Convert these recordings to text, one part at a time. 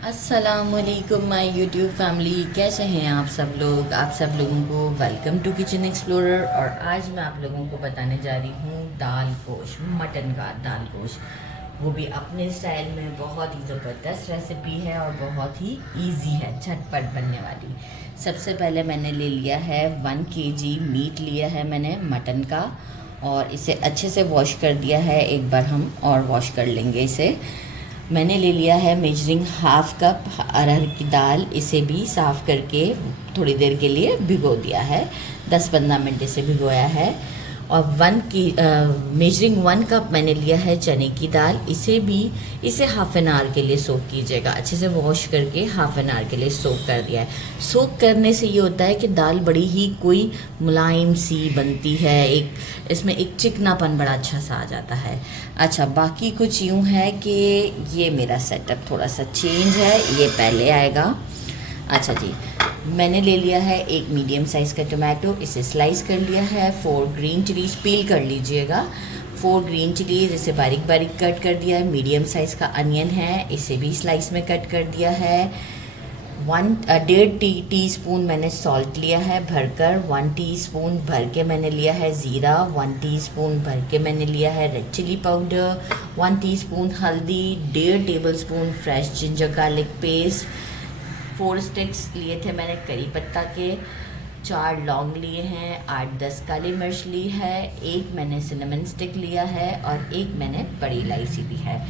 अस्सलामुअलैकुम my YouTube family, कैसे हैं आप सब लोग। आप सब लोगों को वेलकम टू किचन एक्सप्लोरर। और आज मैं आप लोगों को बताने जा रही हूँ दाल गोश्त, मटन का दाल गोश्त, वो भी अपने स्टाइल में। बहुत ही ज़बरदस्त रेसिपी है और बहुत ही इजी है, झटपट बनने वाली। सबसे पहले मैंने ले लिया है 1 kg मीट लिया है मैंने मटन का, और इसे अच्छे से वॉश कर दिया है। एक बार हम और वॉश कर लेंगे इसे। मैंने ले लिया है मेजरिंग हाफ कप अरहर की दाल, इसे भी साफ़ करके थोड़ी देर के लिए भिगो दिया है, 10-15 मिनट इसे भिगोया है। और मेजरिंग 1 कप मैंने लिया है चने की दाल, इसे हाफ़ एन आवर के लिए सोक कीजिएगा। अच्छे से वॉश करके हाफ़ एन आवर के लिए सोक कर दिया है। सोक करने से ये होता है कि दाल बड़ी ही कोई मुलायम सी बनती है, इसमें एक चिकनापन बड़ा अच्छा सा आ जाता है। अच्छा, बाकी कुछ यूँ है कि ये मेरा सेटअप थोड़ा सा चेंज है, ये पहले आएगा। अच्छा जी, मैंने ले लिया है एक मीडियम साइज़ का टोमेटो, इसे स्लाइस कर लिया है। 4 ग्रीन चिलीज़ पील कर लीजिएगा। 4 ग्रीन चिलीज़ इसे बारीक बारीक कट कर दिया है। मीडियम साइज़ का अनियन है, इसे भी स्लाइस में कट कर दिया है। 1.5 टीस्पून मैंने सॉल्ट लिया है भरकर। 1 टीस्पून भर के मैंने लिया है ज़ीरा। 1 टीस्पून भर के मैंने लिया है रेड चिली पाउडर। 1 टीस्पून हल्दी। 1.5 tablespoon fresh ginger garlic paste. 4 sticks लिए थे मैंने करी पत्ता के। 4 लौंग लिए हैं। 8-10 काली मिर्च ली है। 1 मैंने सिनेमन स्टिक लिया है और 1 मैंने बड़ी इलायची ली है।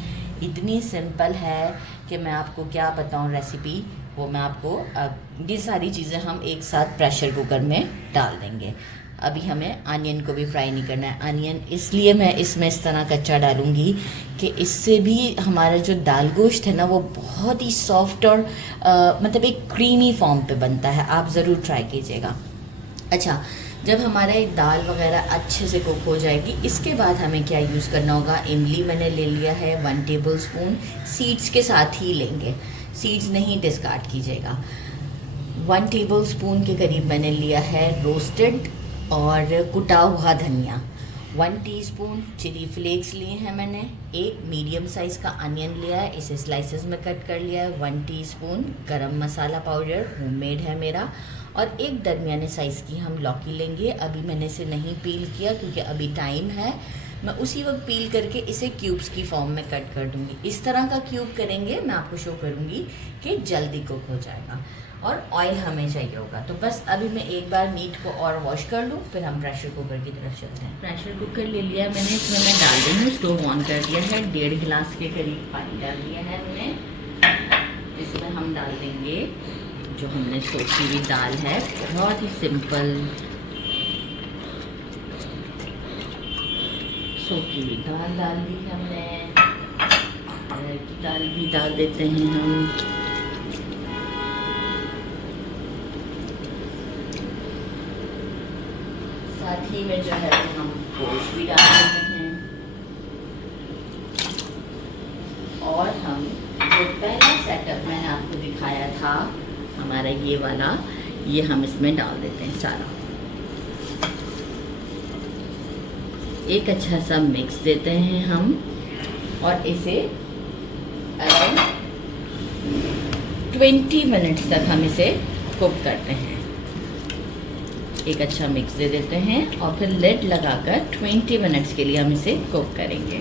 इतनी सिंपल है कि मैं आपको क्या बताऊं रेसिपी, वो मैं आपको ये सारी चीज़ें हम एक साथ प्रेशर कुकर में डाल देंगे। अभी हमें अनियन को भी फ्राई नहीं करना है। अनियन इसलिए मैं इसमें इस तरह कच्चा डालूँगी कि इससे भी हमारा जो दाल गोश्त है ना, वो बहुत ही सॉफ्ट और मतलब एक क्रीमी फॉर्म पे बनता है। आप ज़रूर ट्राई कीजिएगा। अच्छा, जब हमारा एक दाल वगैरह अच्छे से कुक हो जाएगी, इसके बाद हमें क्या यूज़ करना होगा। इमली मैंने ले लिया है 1 टेबलस्पून, सीड्स के साथ ही लेंगे, सीड्स नहीं डिस्कार्ड कीजिएगा। 1 टेबलस्पून के करीब मैंने लिया है रोस्टेड और कुटा हुआ धनिया। 1 टीस्पून चिली फ्लेक्स लिए हैं मैंने। 1 मीडियम साइज़ का अनियन लिया है, इसे स्लाइसेस में कट कर लिया है। 1 टीस्पून गरम मसाला पाउडर, होममेड है मेरा। और 1 दरमियाने साइज़ की हम लौकी लेंगे। अभी मैंने इसे नहीं पील किया क्योंकि अभी टाइम है। मैं उसी वक्त पील करके इसे क्यूब्स की फॉर्म में कट कर दूंगी। इस तरह का क्यूब करेंगे, मैं आपको शो करूंगी कि जल्दी कुक हो जाएगा। और ऑयल हमें चाहिए होगा। तो बस अभी मैं एक बार मीट को और वॉश कर लूँ, फिर हम प्रेशर कुकर की तरफ चलते हैं। प्रेशर कुकर ले लिया मैंने, इसमें मैं डाल रही हूँ, स्टोव ऑन कर दिया है। 1.5 गिलास के करीब पानी डाल दिया है हमने। इसमें हम डाल देंगे जो हमने सोखी हुई दाल है, बहुत ही सिंपल सोखी हुई दाल डाल दी हमने। अरहर की दाल भी डाल देते हैं हम। साथ ही में जो है हम गोश्त भी डाल देते हैं। और हम जो पहला सेटअप मैंने आपको दिखाया था हमारा ये वाला, ये हम इसमें डाल देते हैं सारा। एक अच्छा सा मिक्स देते हैं हम और इसे अराउंड 20 मिनट्स तक हम इसे कुक करते हैं। एक अच्छा मिक्स दे देते हैं और फिर लिड लगाकर 20 मिनट्स के लिए हम इसे कुक करेंगे।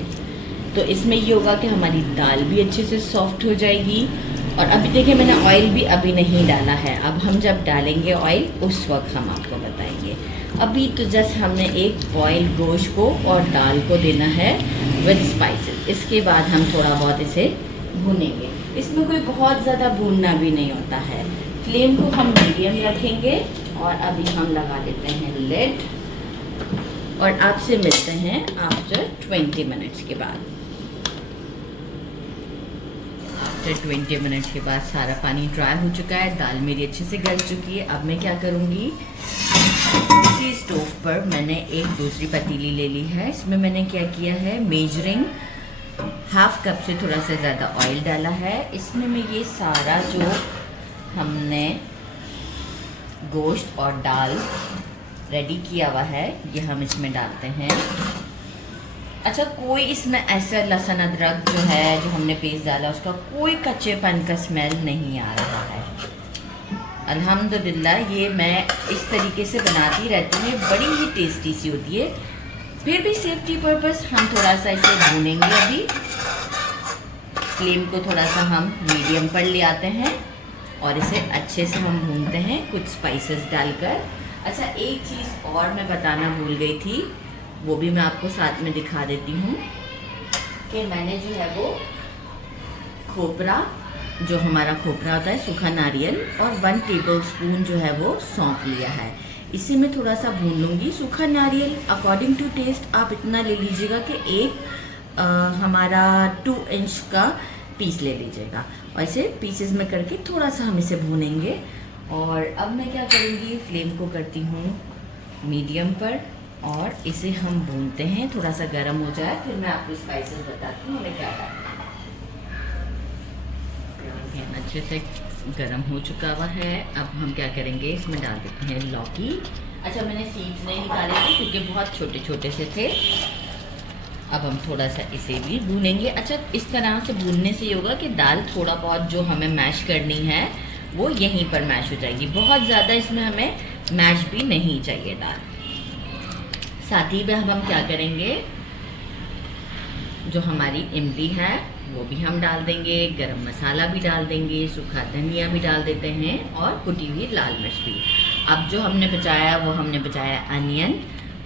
तो इसमें ये होगा कि हमारी दाल भी अच्छे से सॉफ्ट हो जाएगी। और अभी देखिए, मैंने ऑयल भी अभी नहीं डाला है। अब हम जब डालेंगे ऑयल, उस वक्त हम आपको बताएंगे। अभी तो जस्ट हमने एक बॉयल गोश्त को और दाल को देना है विद स्पाइसेस। इसके बाद हम थोड़ा बहुत इसे भूनेंगे। इसमें कोई बहुत ज़्यादा भूनना भी नहीं होता है। फ्लेम को हम मीडियम रखेंगे और अभी हम लगा देते हैं लिड। और आपसे मिलते हैं आफ्टर 20 मिनट्स के बाद। आफ्टर 20 मिनट्स के बाद सारा पानी ड्राई हो चुका है, दाल मेरी अच्छे से गल चुकी है। अब मैं क्या करूँगी, इसी स्टोव पर मैंने एक दूसरी पतीली ले ली है। इसमें मैंने क्या किया है, मेजरिंग हाफ कप से थोड़ा सा ज़्यादा ऑयल डाला है। इसमें मैं ये सारा जो हमने गोश्त और दाल रेडी किया हुआ है, ये हम इसमें डालते हैं। अच्छा, कोई इसमें ऐसा लहसुन अदरक जो है जो हमने पेस्ट डाला उसका कोई कच्चेपन का स्मेल नहीं आ रहा है। अल्हम्दुलिल्लाह ये मैं इस तरीके से बनाती रहती हूँ, बड़ी ही टेस्टी सी होती है। फिर भी सेफ्टी पर्पस हम थोड़ा सा इसे भूनेंगे। अभी फ्लेम को थोड़ा सा हम मीडियम पर ले आते हैं और इसे अच्छे से हम भूनते हैं कुछ स्पाइसेस डालकर। अच्छा, एक चीज़ और मैं बताना भूल गई थी, वो भी मैं आपको साथ में दिखा देती हूँ कि मैंने जो है वो खोपरा, जो हमारा खोपरा होता है, सूखा नारियल और 1 टेबलस्पून जो है वो सौंफ लिया है। इसे मैं थोड़ा सा भून लूँगी। सूखा नारियल अकॉर्डिंग टू टेस्ट आप इतना ले लीजिएगा कि एक हमारा 2 इंच का पीस ले लीजिएगा और इसे पीसेस में करके थोड़ा सा हम इसे भूनेंगे। और अब मैं क्या करूँगी, फ्लेम को करती हूँ मीडियम पर और इसे हम भूनते हैं। थोड़ा सा गर्म हो जाए फिर मैं आपको स्पाइसेस बताती हूँ हमें क्या डालना है। अच्छे से गर्म हो चुका हुआ है। अब हम क्या करेंगे, इसमें डाल देते हैं लौकी। अच्छा, मैंने सीड्स नहीं निकाले थे क्योंकि बहुत छोटे छोटे से थे। अब हम थोड़ा सा इसे भी भूनेंगे। अच्छा, इस तरह से भूनने से ये होगा कि दाल थोड़ा बहुत जो हमें मैश करनी है वो यहीं पर मैश हो जाएगी। बहुत ज़्यादा इसमें हमें मैश भी नहीं चाहिए दाल। साथ ही में हम क्या करेंगे, जो हमारी इमली है वो भी हम डाल देंगे, गरम मसाला भी डाल देंगे, सूखा धनिया भी डाल देते हैं और कुटी हुई लाल मिर्च भी। अब जो हमने बचाया वो हमने बचाया अनियन,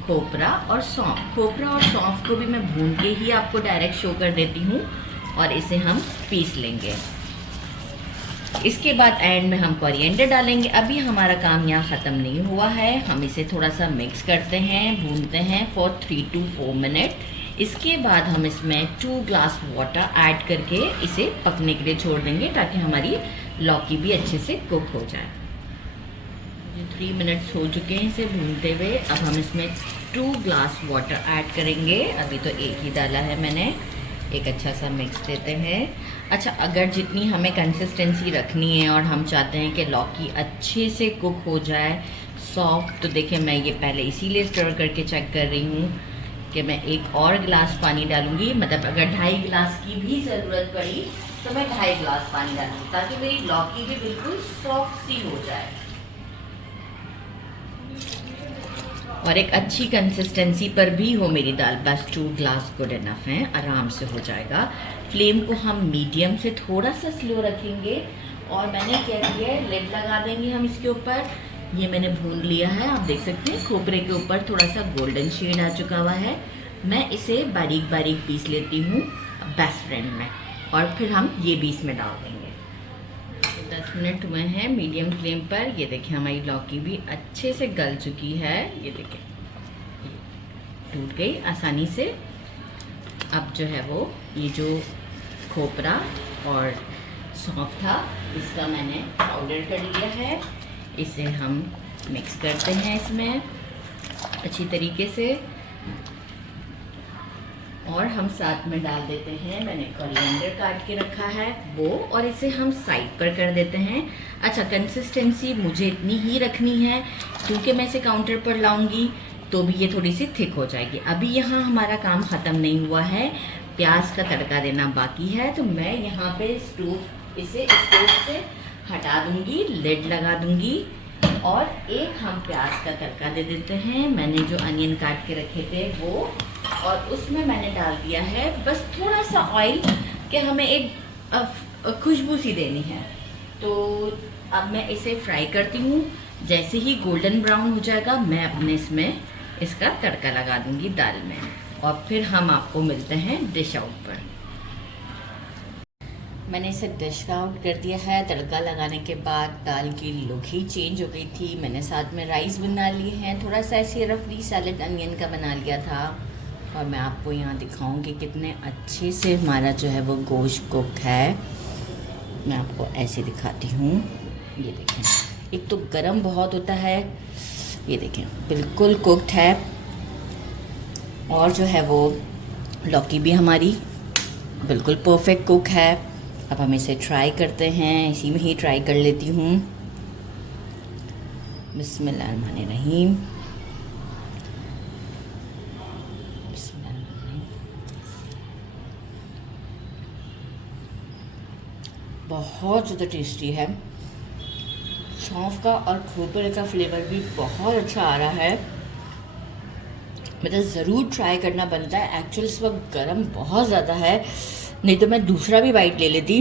खोपरा और सौंफ। खोपरा और सौंफ को भी मैं भून के ही आपको डायरेक्ट शो कर देती हूँ और इसे हम पीस लेंगे। इसके बाद एंड में हम कोरिएंडर डालेंगे। अभी हमारा काम यहाँ ख़त्म नहीं हुआ है, हम इसे थोड़ा सा मिक्स करते हैं, भूनते हैं फॉर 3 to 4 मिनट। इसके बाद हम इसमें 2 ग्लास वाटर ऐड करके इसे पकने के लिए छोड़ देंगे ताकि हमारी लौकी भी अच्छे से कुक हो जाए। 3 मिनट्स हो चुके हैं इसे भूनते हुए। अब हम इसमें 2 ग्लास वाटर ऐड करेंगे। अभी तो एक ही डाला है मैंने। एक अच्छा सा मिक्स देते हैं। अच्छा, अगर जितनी हमें कंसिस्टेंसी रखनी है और हम चाहते हैं कि लौकी अच्छे से कुक हो जाए सॉफ्ट, तो देखिए मैं ये पहले इसीलिए स्टर करके चेक कर रही हूँ कि मैं एक और गिलास पानी डालूँगी। मतलब अगर 2.5 गिलास की भी ज़रूरत पड़ी तो मैं 2.5 गिलास पानी डालूँगी ताकि मेरी लौकी भी बिल्कुल सॉफ्ट सी हो जाए और एक अच्छी कंसिस्टेंसी पर भी हो मेरी दाल। बस 2 ग्लास गुड इनफ है, आराम से हो जाएगा। फ्लेम को हम मीडियम से थोड़ा सा स्लो रखेंगे और मैंने क्या किया है, लिड लगा देंगे हम इसके ऊपर। ये मैंने भून लिया है, आप देख सकते हैं खोपरे के ऊपर थोड़ा सा गोल्डन शेड आ चुका हुआ है। मैं इसे बारीक बारीक पीस लेती हूँ बेस्ट फ्रेंड में और फिर हम ये भी इसमें डाल देंगे। 10 मिनट हुए हैं मीडियम फ्लेम पर। ये देखिए हमारी लौकी भी अच्छे से गल चुकी है। ये देखिए टूट गई आसानी से। अब जो है वो ये जो खोपरा और सौंफ था इसका मैंने पाउडर कर लिया है। इसे हम मिक्स करते हैं इसमें अच्छी तरीके से और हम साथ में डाल देते हैं, मैंने कोरिएंडर काट के रखा है वो, और इसे हम साइड पर कर देते हैं। अच्छा, कंसिस्टेंसी मुझे इतनी ही रखनी है क्योंकि मैं इसे काउंटर पर लाऊंगी तो भी ये थोड़ी सी थिक हो जाएगी। अभी यहाँ हमारा काम ख़त्म नहीं हुआ है, प्याज का तड़का देना बाकी है। तो मैं यहाँ पे इसे स्टोव से हटा दूँगी, लिड लगा दूँगी और एक हम प्याज का तड़का दे देते हैं। मैंने जो अनियन काट के रखे थे वो, और उसमें मैंने डाल दिया है बस थोड़ा सा ऑयल कि हमें एक खुशबू सी देनी है। तो अब मैं इसे फ्राई करती हूँ। जैसे ही गोल्डन ब्राउन हो जाएगा मैं अपने इसमें इसका तड़का लगा दूँगी दाल में और फिर हम आपको मिलते हैं डिश आउट पर। मैंने इसे डिश आउट कर दिया है। तड़का लगाने के बाद दाल की लुक ही चेंज हो गई थी। मैंने साथ में राइस बना लिए हैं, थोड़ा सा ऐसे रफली सैलेड अनियन का बना लिया था और मैं आपको यहाँ दिखाऊंगी कितने अच्छे से हमारा जो है वो गोश्त कुक है। मैं आपको ऐसे दिखाती हूँ, ये देखें। एक तो गरम बहुत होता है, ये देखें बिल्कुल कुकड है और जो है वो लौकी भी हमारी बिल्कुल परफेक्ट कुक है। अब हम इसे ट्राई करते हैं, इसी में ही ट्राई कर लेती हूँ। बिस्मिल्लाहिर्रहमानिर्रहीम। बिस्मिल्लाहिर्रहमानिर्रहीम। बहुत ज़्यादा टेस्टी है। सौंफ का और खोपरे का फ्लेवर भी बहुत अच्छा आ रहा है। मतलब ज़रूर ट्राई करना बनता है। एक्चुअली इस वक्त गर्म बहुत ज़्यादा है, नहीं तो मैं दूसरा भी बाइट ले लेती,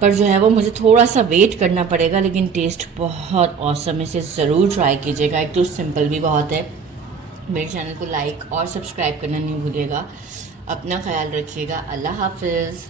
पर जो है वो मुझे थोड़ा सा वेट करना पड़ेगा। लेकिन टेस्ट बहुत ऑसम है, इसे ज़रूर ट्राई कीजिएगा। एक तो सिंपल भी बहुत है। मेरे चैनल को लाइक और सब्सक्राइब करना नहीं भूलिएगा। अपना ख्याल रखिएगा। अल्लाह हाफिज़।